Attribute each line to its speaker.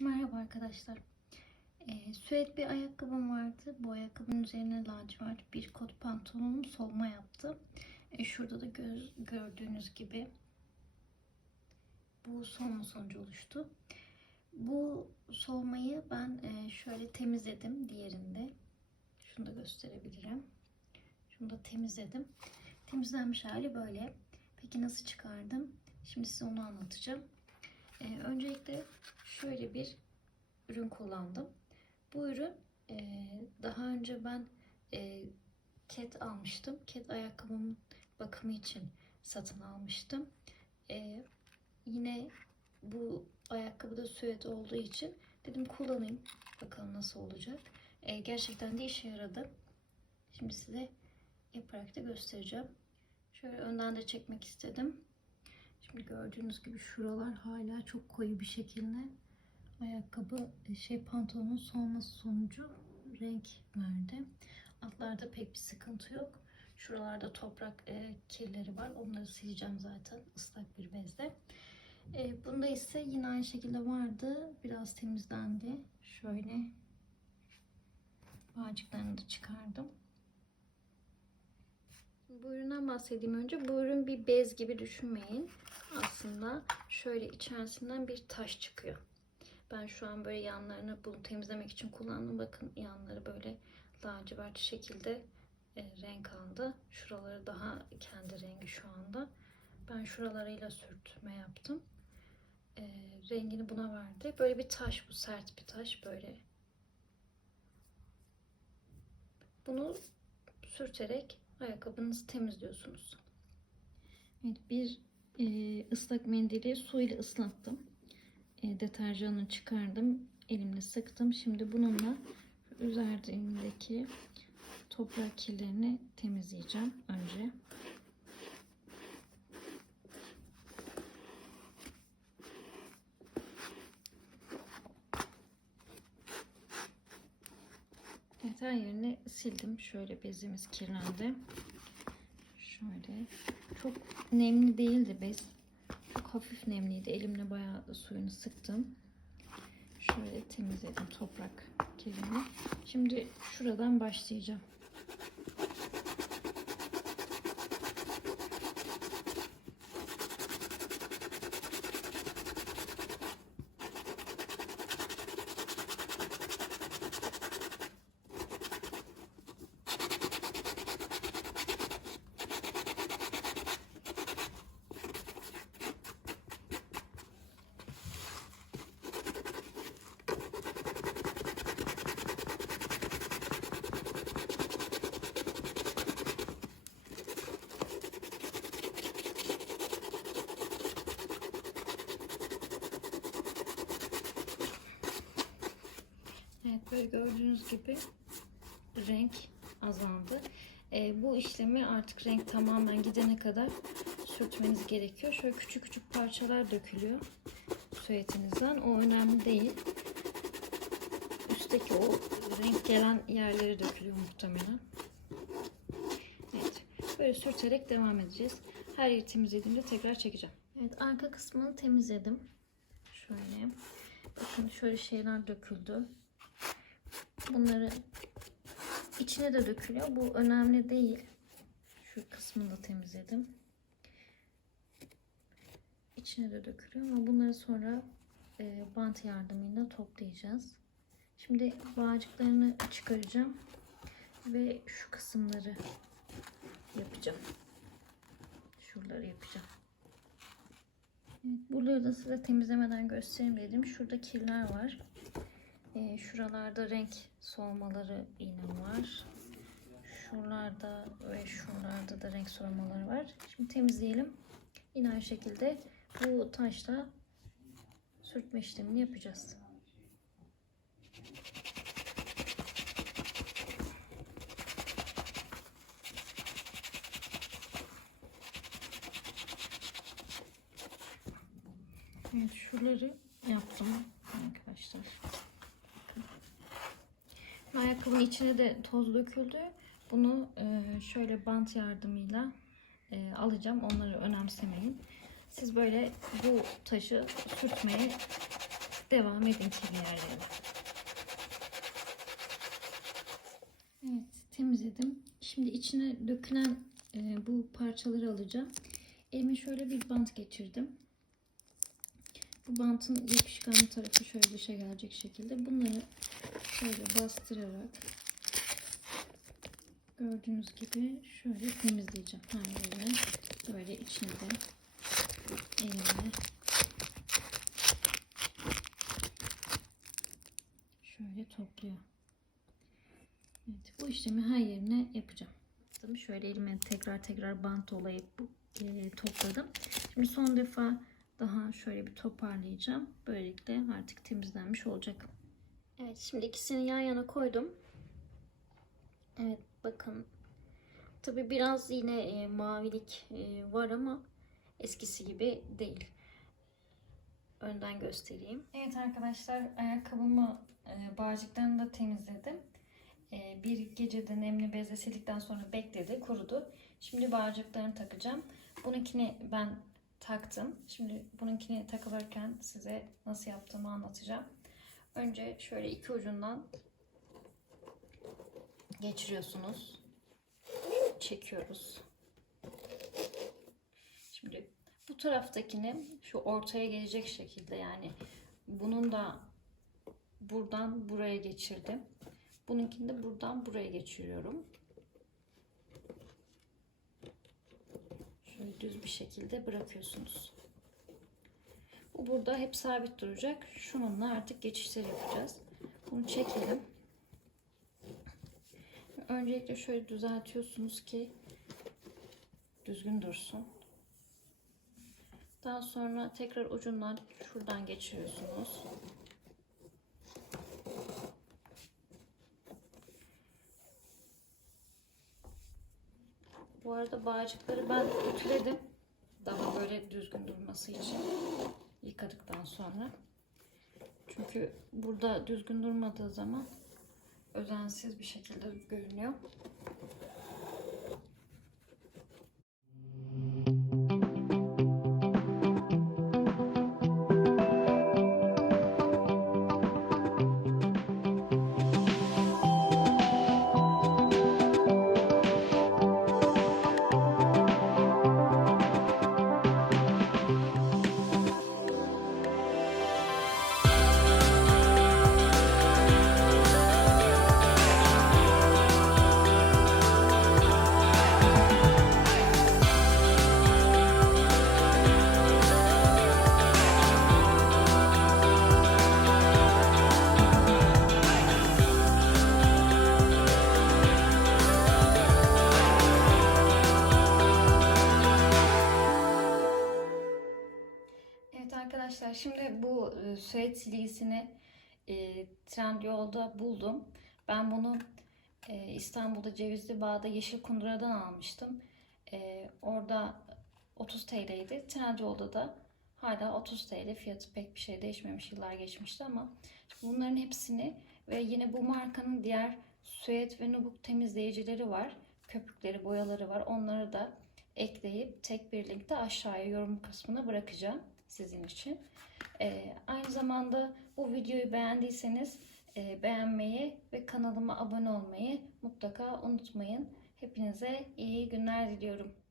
Speaker 1: Merhaba arkadaşlar. Ee, süet bir ayakkabım vardı. Bu ayakkabının üzerine lacivert bir kot pantolonum solma yaptı. Ee, şurada da göz, gördüğünüz gibi bu solma sonucu oluştu. Bu solmayı ben e, şöyle temizledim diğerinde. Şunu da gösterebilirim. Şunu da temizledim. Temizlenmiş hali böyle. Peki nasıl çıkardım? Şimdi size onu anlatacağım. Ee, öncelikle şöyle bir ürün kullandım. Bu ürün e, daha önce ben e, ket almıştım. Ket ayakkabımın bakımı için satın almıştım. E, yine bu ayakkabıda süet olduğu için dedim kullanayım. Bakalım nasıl olacak. E, gerçekten de işe yaradı. Şimdi size yaparak da göstereceğim. Şöyle önden de çekmek istedim. Şimdi gördüğünüz gibi şuralar hala çok koyu bir şekilde ayakkabı şey pantolonun solması sonucu renk verdi. Altlarda pek bir sıkıntı yok. Şuralarda toprak e, kirleri var. Onları sileceğim zaten ıslak bir bezle. E, bunda ise yine aynı şekilde vardı. Biraz temizlendi. Şöyle bağcıklarını da çıkardım. Bu üründen bahsedeyim önce. Bu ürün bir bez gibi düşünmeyin. Aslında şöyle içerisinden bir taş çıkıyor. Ben şu an böyle yanlarını bunu temizlemek için kullandım. Bakın yanları böyle lacivert şekilde e, renk aldı. Şuraları daha kendi rengi şu anda. Ben şuralarıyla sürtme yaptım. E, rengini buna verdi. Böyle bir taş bu. Sert bir taş. Böyle. Bunu sürterek ayakkabınızı temizliyorsunuz. Evet, bir e, ıslak mendili su ile ıslattım. E, deterjanı çıkardım. Elimle sıktım. Şimdi bununla üzerindeki toprak kirlerini temizleyeceğim önce. Her yerini sildim. Şöyle bezimiz kirlendi. Şöyle. Çok nemli değildi bez. Çok hafif nemliydi. Elimle bayağı suyunu sıktım. Şöyle temizledim toprak kirini. Şimdi şuradan başlayacağım. Evet böyle gördüğünüz gibi renk azaldı. Ee, bu işlemi artık renk tamamen gidene kadar sürtmeniz gerekiyor. Şöyle küçük küçük parçalar dökülüyor süetinizden. O önemli değil. Üstteki o renk gelen yerleri dökülüyor muhtemelen. Evet. Böyle sürterek devam edeceğiz. Her yeri temizlediğimde tekrar çekeceğim. Evet arka kısmını temizledim. Şöyle. Bakın şöyle şeyler döküldü. Bunları içine de dökülüyor. Bu önemli değil. Şu kısmını da temizledim. İçine de dökülüyor ama bunları sonra e, bant yardımıyla toplayacağız. Şimdi bağcıklarını çıkaracağım ve şu kısımları yapacağım. Şuraları yapacağım. Evet, buraları da size temizlemeden göstereyim dedim. Şurada kirler var. E, şuralarda renk solmaları yine var. Şuralarda ve şuralarda da renk solmaları var. Şimdi temizleyelim. Yine aynı şekilde bu taşla sürtme işlemini yapacağız. Evet şuraları yaptım arkadaşlar. Ayakkabının içine de toz döküldü. Bunu e, şöyle bant yardımıyla e, alacağım. Onları önemsemeyin. Siz böyle bu taşı sürtmeye devam edin kirli yerlerine. Evet temizledim. Şimdi içine dökülen e, bu parçaları alacağım. Elime şöyle bir bant geçirdim. Bu bantın yapışkan tarafı şöyle dışa gelecek şekilde. Bunları şöyle bastırarak gördüğünüz gibi şöyle temizleyeceğim. Her yerini böyle içinde elime şöyle topluyor. Evet, bu işlemi her yerine yapacağım. Şöyle elime tekrar tekrar bant olayıp e, topladım. Şimdi son defa daha şöyle bir toparlayacağım. Böylelikle artık temizlenmiş olacak. Evet şimdi ikisini yan yana koydum. Evet bakın. Tabi biraz yine e, mavilik e, var ama eskisi gibi değil. Önden göstereyim. Evet arkadaşlar ayakkabımı e, bağcıklarını da temizledim. E, bir gecede nemli bezle sildikten sonra bekledi, kurudu. Şimdi bağcıklarını takacağım. Bununkini ben taktım. Şimdi bununkini takılırken size nasıl yaptığımı anlatacağım. Önce şöyle iki ucundan geçiriyorsunuz. Çekiyoruz. Şimdi bu taraftakini şu ortaya gelecek şekilde yani bunun da buradan buraya geçirdim. Bununkini de buradan buraya geçiriyorum. Şöyle düz bir şekilde bırakıyorsunuz. Bu burada hep sabit duracak. Şununla artık geçişler yapacağız. Bunu çekelim. Öncelikle şöyle düzeltiyorsunuz ki düzgün dursun. Daha sonra tekrar ucundan şuradan geçiriyorsunuz. Bu arada bağcıkları ben ütüledim. Daha böyle düzgün durması için yıkadıktan sonra. Çünkü burada düzgün durmadığı zaman özensiz bir şekilde görünüyor. Arkadaşlar şimdi bu süet silgisini e, Trendyol'da buldum. Ben bunu e, İstanbul'da Cevizli Bağ'da Yeşil Kundura'dan almıştım. E, orada 30 TL'ydi. Trendyol'da da hala 30 TL. Fiyatı pek bir şey değişmemiş. Yıllar geçmişti ama bunların hepsini ve yine bu markanın diğer süet ve nubuk temizleyicileri var. Köpükleri, boyaları var. Onları da ekleyip tek bir linkte aşağıya yorum kısmına bırakacağım sizin için. Ee, aynı zamanda bu videoyu beğendiyseniz e, beğenmeyi ve kanalıma abone olmayı mutlaka unutmayın. Hepinize iyi günler diliyorum.